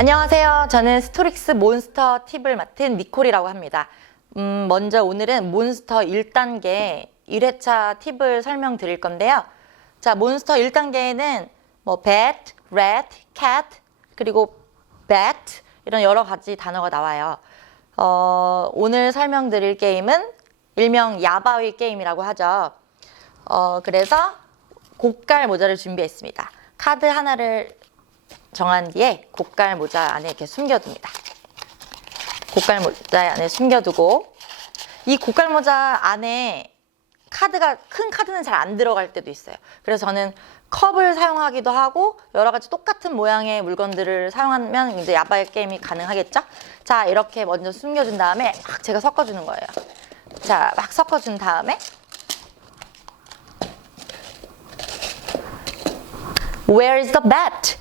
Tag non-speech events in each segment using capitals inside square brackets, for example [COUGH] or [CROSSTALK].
안녕하세요. 저는 스토릭스 몬스터 팁을 맡은 니콜이라고 합니다. 음, 먼저 오늘은 몬스터 1단계 1회차 팁을 설명드릴 건데요. 자, 몬스터 1단계에는 뭐 bat, rat, cat, 그리고 bat 이런 여러 가지 단어가 나와요. 어, 오늘 설명드릴 게임은 일명 야바위 게임이라고 하죠. 어, 그래서 고깔 모자를 준비했습니다. 카드 하나를 정한 뒤에 고깔 모자 안에 이렇게 숨겨둡니다. 고깔 모자 안에 숨겨두고 이 고깔 모자 안에 카드가 큰 카드는 잘 안 들어갈 때도 있어요. 그래서 저는 컵을 사용하기도 하고 여러 가지 똑같은 모양의 물건들을 사용하면 이제 야바이 게임이 가능하겠죠? 자 이렇게 먼저 숨겨준 다음에 막 제가 섞어주는 거예요. 자 막 섞어준 다음에 Where is the bat?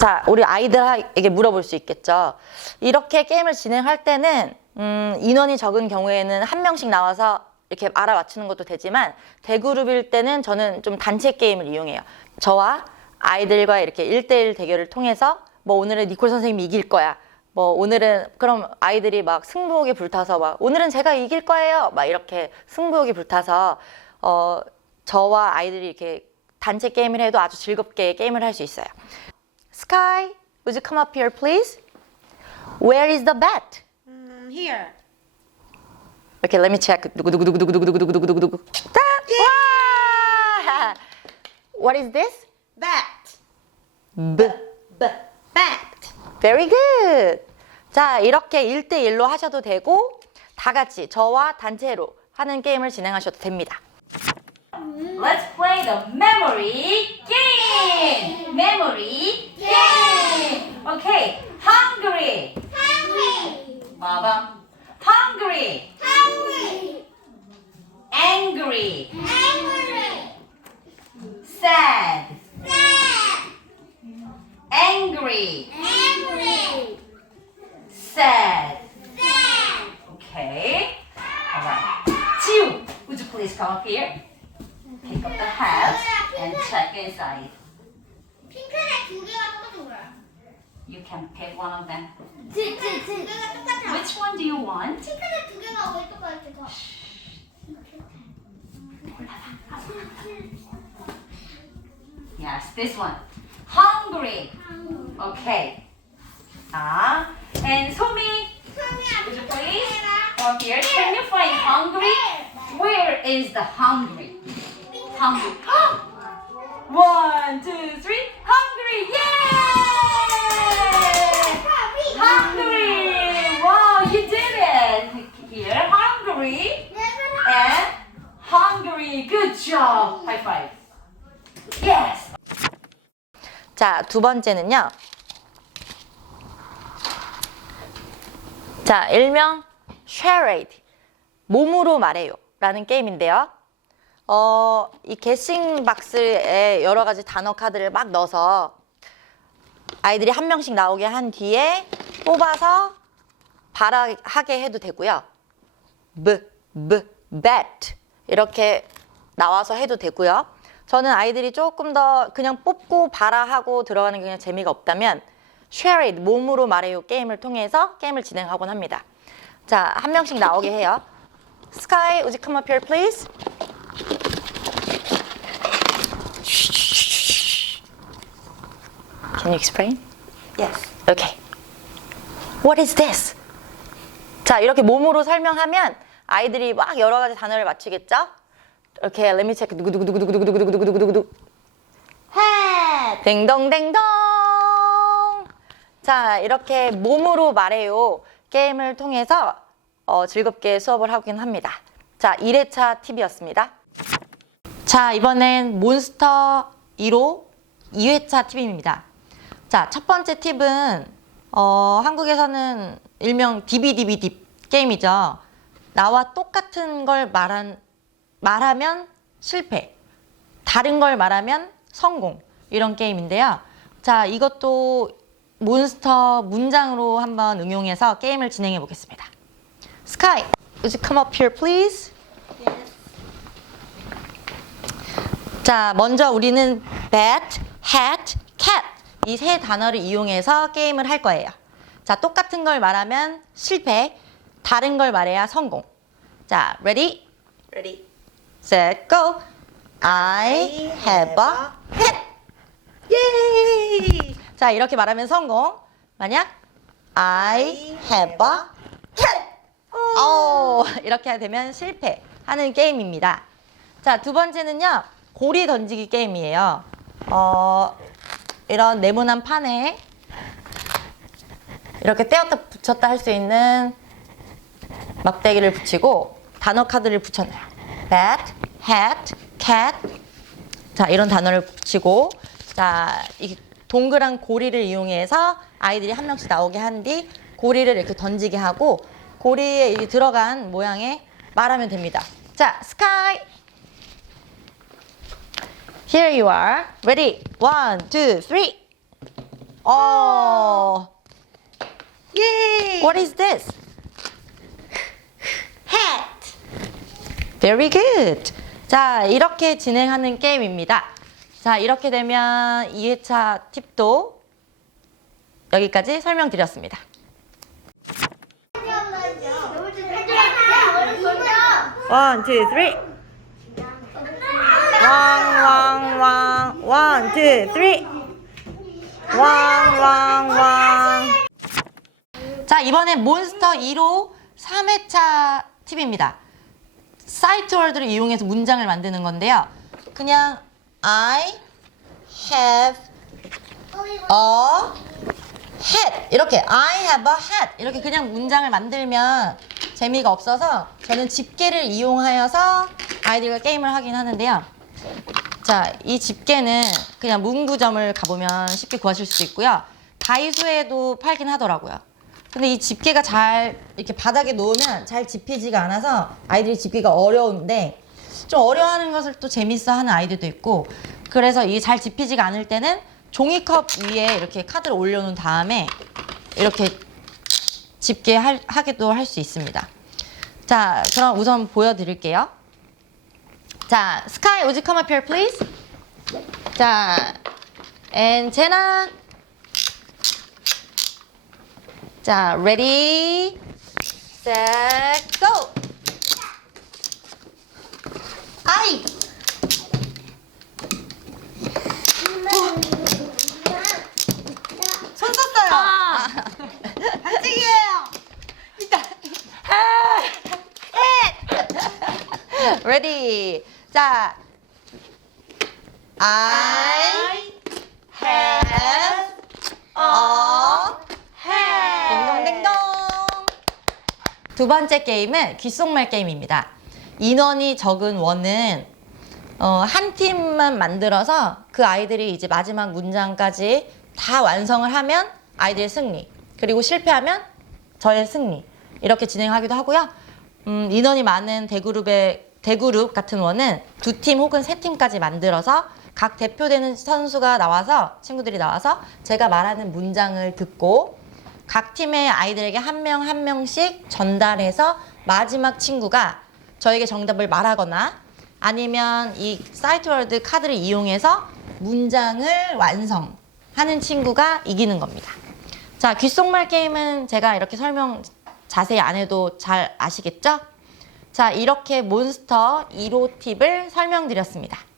자, 우리 아이들에게 물어볼 수 있겠죠. 이렇게 게임을 진행할 때는 음, 인원이 적은 경우에는 한 명씩 나와서 이렇게 알아맞추는 것도 되지만 대그룹일 때는 저는 좀 단체 게임을 이용해요. 저와 아이들과 이렇게 1대1 대결을 통해서 뭐 오늘은 니콜 선생님이 이길 거야. 뭐 오늘은 그럼 아이들이 막 승부욕에 불타서 막 오늘은 제가 이길 거예요. 막 이렇게 승부욕이 불타서 어 저와 아이들이 이렇게 단체 게임을 해도 아주 즐겁게 게임을 할 수 있어요. Sky, would you come up here, please? Where is the bat? Mm, here. Okay, let me check. Yeah. What is this? Bat. B. B. Bat. Very good. 자, 이렇게 1대1로 하셔도 되고, 다 같이 저와 단체로 하는 게임을 진행하셔도 됩니다. Let's play the memory game! Memory game. Okay. Hungry. Hungry. Mama. Hungry. Hungry. Angry. Angry. Sad. Sad. Angry. Angry. Sad. Sad. Okay. All right. Chiu, would you please come up here? Pick up the hat and check inside. 핑크색 두 개가 똑같은 거야. You can pick one of them. 두, 두, 두 개가 똑같아. Which one do you want? 핑크색 두 개가 왜 똑같을까? Yes, this one. Hungry. Okay. Ah, and Somi, would you please come up here? Can you find hungry? Where is the hungry? Hungry. [GASPS] One, two, three. Hungry! Yay! Hungry! Wow, you did it! Here, hungry and hungry. Good job. High five. Yes. 자, 두 번째는요. 자, 일명 charade. 몸으로 말해요. 라는 게임인데요. 어, 이 게싱 박스에 여러 가지 단어 카드를 막 넣어서 아이들이 한 명씩 나오게 한 뒤에 뽑아서 발하게 해도 되고요. b, b, bat 이렇게 나와서 해도 되고요. 저는 아이들이 조금 더 그냥 뽑고 발아하고 들어가는 게 그냥 재미가 없다면 charade 몸으로 말해요 게임을 통해서 게임을 진행하곤 합니다. 자, 한 명씩 나오게 해요. Sky, would you come up here, please? Can you explain? Yes. Okay. What is this? 자, 이렇게 몸으로 설명하면 아이들이 막 여러 가지 단어를 맞추겠죠? 이렇게 let me check 두구두구두구두구두구두구두구두구두구 Hat. 댕덩댕덩 자, 이렇게 몸으로 말해요. 게임을 통해서 어, 즐겁게 수업을 하긴 합니다. 자, 1회차 팁이었습니다. 자, 이번엔 몬스터 2로 2회차 팁입니다. 자, 첫 번째 팁은 어, 한국에서는 일명 DBDBD 게임이죠. 나와 똑같은 걸 말한, 말하면 실패, 다른 걸 말하면 성공 이런 게임인데요. 자, 이것도 몬스터 문장으로 한번 응용해서 게임을 진행해 보겠습니다. Sky, would you come up here, please? 자, 먼저 우리는 bat, hat, cat 이 세 단어를 이용해서 게임을 할 거예요. 자, 똑같은 걸 말하면 실패, 다른 걸 말해야 성공. 자, ready, Ready? set, go. I have a pet. 예이! 자, 이렇게 말하면 성공. 만약 I have a pet. 오, 이렇게 되면 실패하는 게임입니다. 자, 두 번째는요. 고리 던지기 게임이에요. 어, 이런 네모난 판에 이렇게 떼었다 붙였다 할 수 있는 막대기를 붙이고 단어 카드를 붙여놔요. bat, hat, cat. 자, 이런 단어를 붙이고 자, 이 동그란 고리를 이용해서 아이들이 한 명씩 나오게 한 뒤 고리를 이렇게 던지게 하고 고리에 이 들어간 모양에 말하면 됩니다. 자, sky. Here you are. Ready? One, two, three. Oh, Yay! what is this? hat? Very good. 자, 이렇게 진행하는 게임입니다. 자, 이렇게 되면 2회차 팁도 여기까지 설명드렸습니다. One, two, three. 왕, 왕, 왕. One, two. 왕, 왕, 왕. 자, 이번엔 몬스터 2로 3회차 팁입니다. 사이트 월드를 이용해서 문장을 만드는 건데요. 그냥 I have a hat 이렇게 I have a hat 이렇게 그냥 문장을 만들면 재미가 없어서 저는 집게를 이용하여서 아이들과 게임을 하긴 하는데요. 자, 이 집게는 그냥 문구점을 가보면 쉽게 구하실 수 있고요. 다이소에도 팔긴 하더라고요. 근데 이 집게가 잘 이렇게 바닥에 놓으면 잘 집히지가 않아서 아이들이 집기가 어려운데 좀 어려워하는 것을 또 재밌어 하는 아이들도 있고 그래서 이게 잘 집히지가 않을 때는 종이컵 위에 이렇게 카드를 올려놓은 다음에 이렇게 집게 할, 하기도 할 수 있습니다. 자, 그럼 우선 보여드릴게요. 자, Sky, would you come up here, please? 자, and 제나. 자, ready, set, go. 아이. 손 썼어요. 아. 반칙이에요. 일단. ready. 자, I have a. 딩동댕동. 두 번째 게임은 귓속말 게임입니다. 인원이 적은 원은 어, 한 팀만 만들어서 그 아이들이 이제 마지막 문장까지 다 완성을 하면 아이들의 승리. 그리고 실패하면 저의 승리. 이렇게 진행하기도 하고요. 음, 인원이 많은 대그룹의 대그룹 같은 원은 두 팀 혹은 세 팀까지 만들어서 각 대표되는 선수가 나와서 친구들이 나와서 제가 말하는 문장을 듣고 각 팀의 아이들에게 한 명 한 명씩 전달해서 마지막 친구가 저에게 정답을 말하거나 아니면 이 사이트월드 카드를 이용해서 문장을 완성하는 친구가 이기는 겁니다. 자, 귓속말 게임은 제가 이렇게 설명 자세히 안 해도 잘 아시겠죠? 자, 이렇게 몬스터 1호 팁을 설명드렸습니다.